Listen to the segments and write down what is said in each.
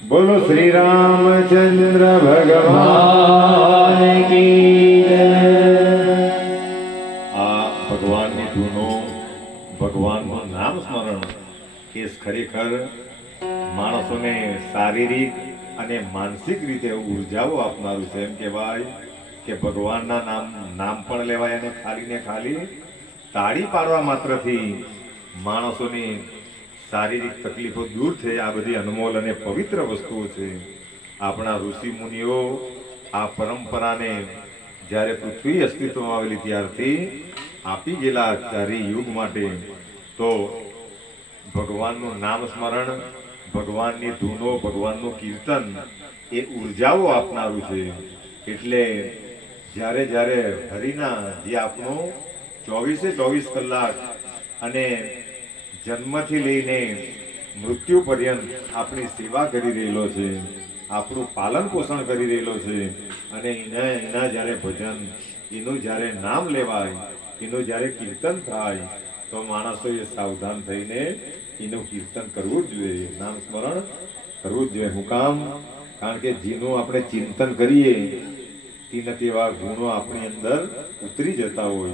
बोलो श्री रामचंद्र भगवान की भगवान ની ધૂનો ભગવાનનું નામ સ્મરણ એ ખરેખર માણસોને શારીરિક અને માનસિક રીતે ઉર્જાઓ આપનારું છે. એમ કહેવાય કે ભગવાનના નામ પણ લેવાય અને ખાલી ને ખાલી તાળી પાડવા માત્રથી માણસોની શારીરિક તકલીફો દૂર થઈ. આ બધી અનમોલ અને પવિત્ર વસ્તુઓ છે. આપણા ઋષિ મુનિઓ આ પરંપરાને જ્યારે પૃથ્વી અસ્તિત્વમાં આવેલી ત્યારથી આપી ગયેલા ચારી યુગ માટે તો ભગવાનનું નામ સ્મરણ, ભગવાનની ધૂનો, ભગવાનનું કીર્તન એ ઉર્જાઓ આપનારું છે. એટલે જ્યારે જ્યારે હરિના જે આપણો 24 કલાક અને જન્મથી લઈને મૃત્યુ પર્યંત આપણી સેવા કરી રહેલો છે આપણું પાલન પોષણ કરી રહેલો છે અને એના જ્યારે ભજન, એનું જ્યારે નામ લેવાય, એનું જ્યારે કીર્તન થાય તો માણસોએ સાવધાન થઈને એનું કીર્તન કરવું જ જોઈએ, નામ સ્મરણ કરવું જ જોઈએ. હું કામ? કારણ કે જેનું આપણે ચિંતન કરીએ તેના તેવા ગુણો આપણી અંદર ઉતરી જતા હોય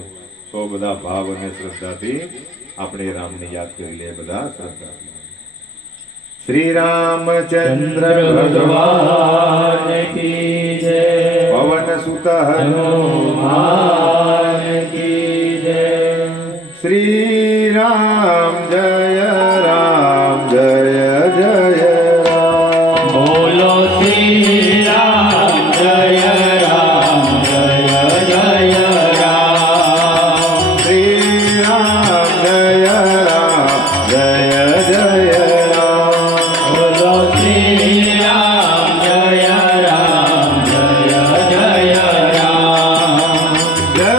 તો બધા ભાવ અને શ્રદ્ધાથી આપણે રામને યાદ કરી લે. બધા શ્રદ્ધા. શ્રી રામચંદ્ર ભગવાન કી જય. પવન સુત હનુમાન કી જય. શ્રી રામ જય રામ જય જય રામ. બોલો શ્રી રામ જય રામ જય જય રામ. શ્રી રામ જય રામ જય જય રામ. બોલો શ્રી રામ જય રામ જય જય રામ. જય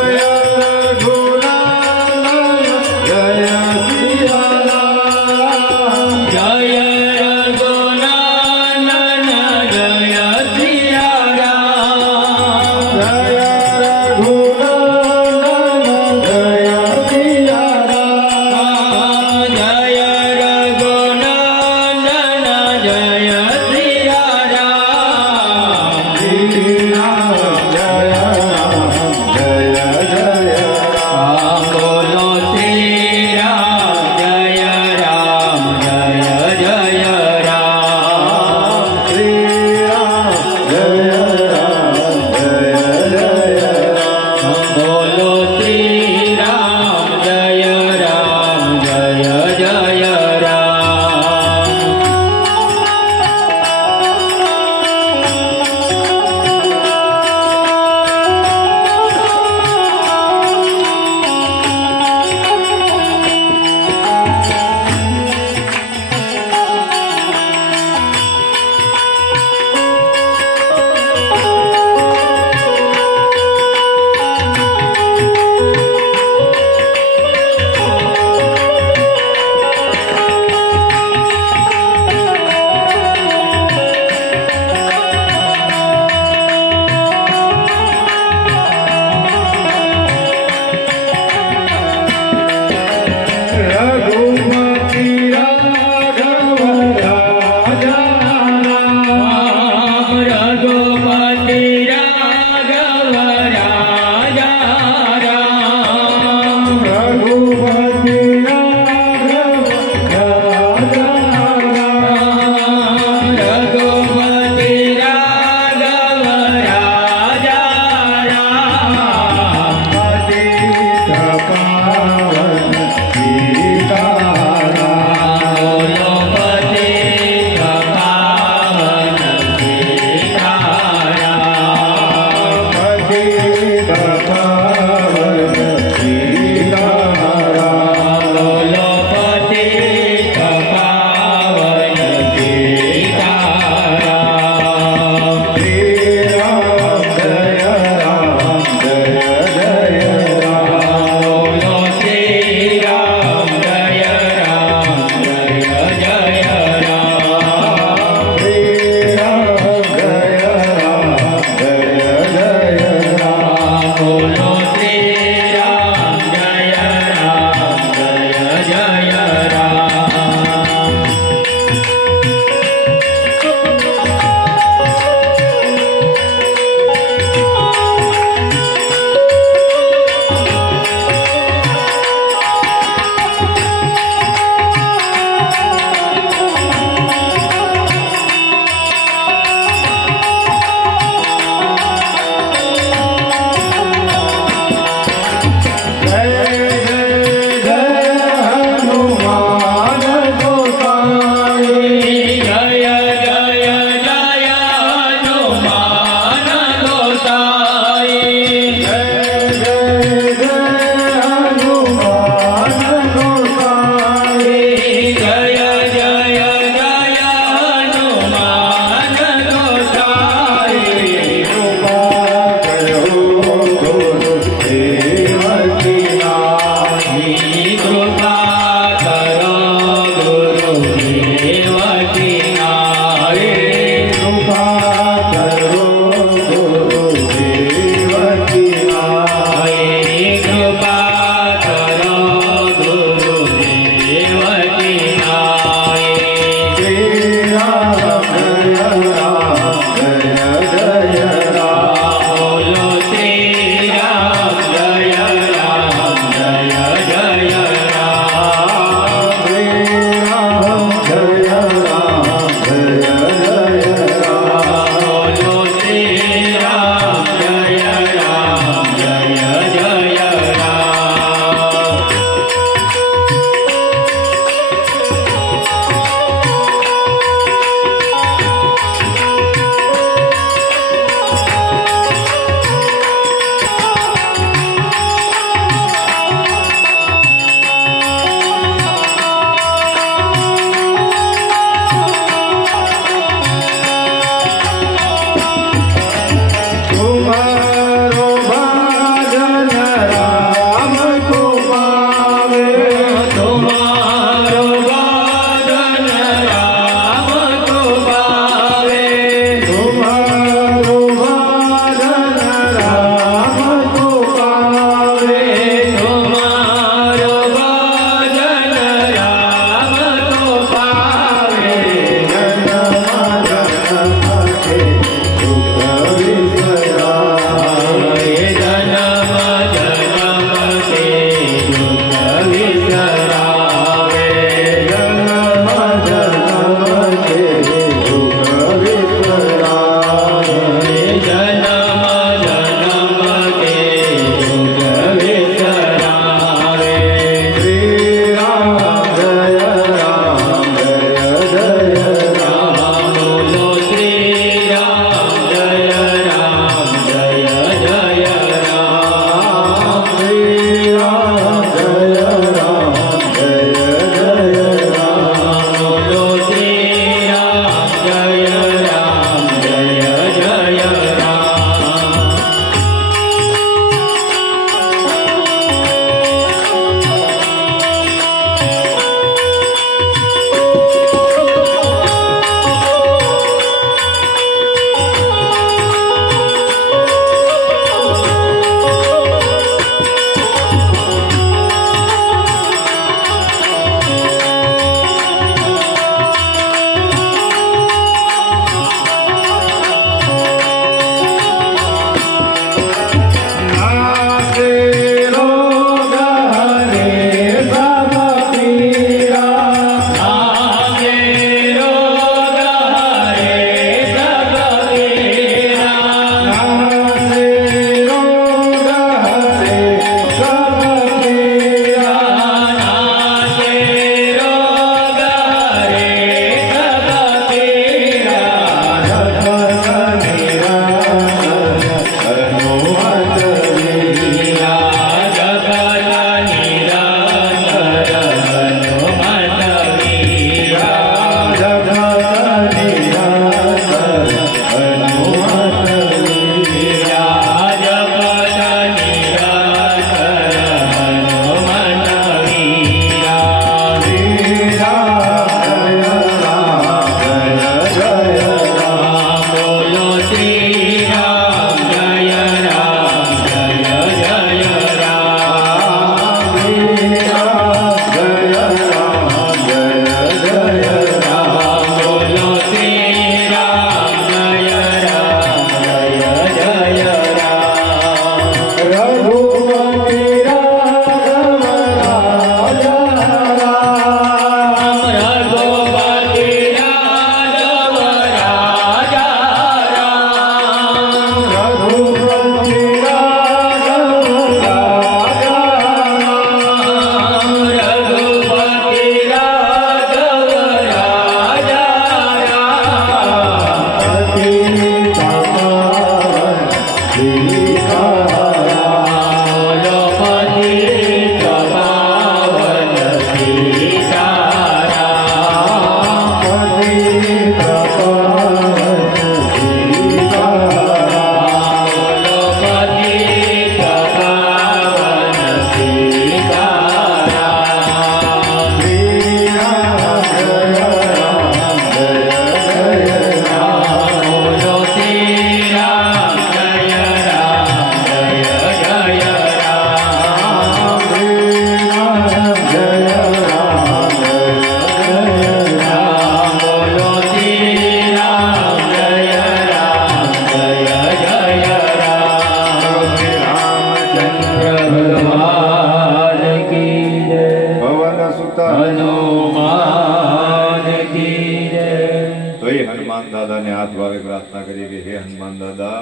પ્રાર્થના કરીએ કે હે હનુમાન દાદા,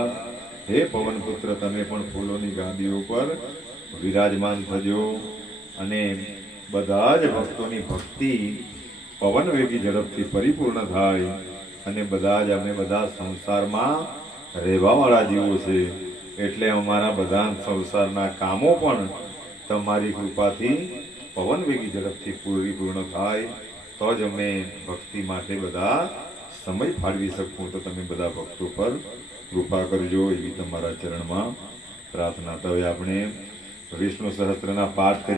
હે પવન પુત્ર, તમે પણ ફૂલોની ગાદીઓ પર વિરાજમાન થજો અને બધા જ ભક્તોની ભક્તિ પવન વેગી ઝડપથી પરિપૂર્ણ થાય અને બધા જ અમે બધા સંસારમાં રહેવાવાળા જીવો છે એટલે અમારા બધા સંસારના કામો પણ તમારી કૃપાથી પવન વેગી ઝડપથી પરિપૂર્ણ થાય તો જ અમે ભક્તિ માટે બધા સમય ફાળવી શકું. તો તમે બધા ભક્તો પર કૃપા કરજો એવી તમારા ચરણમાં પ્રાર્થના. તો હવે આપણે વિષ્ણુ સહસ્ત્રના પાઠ કરી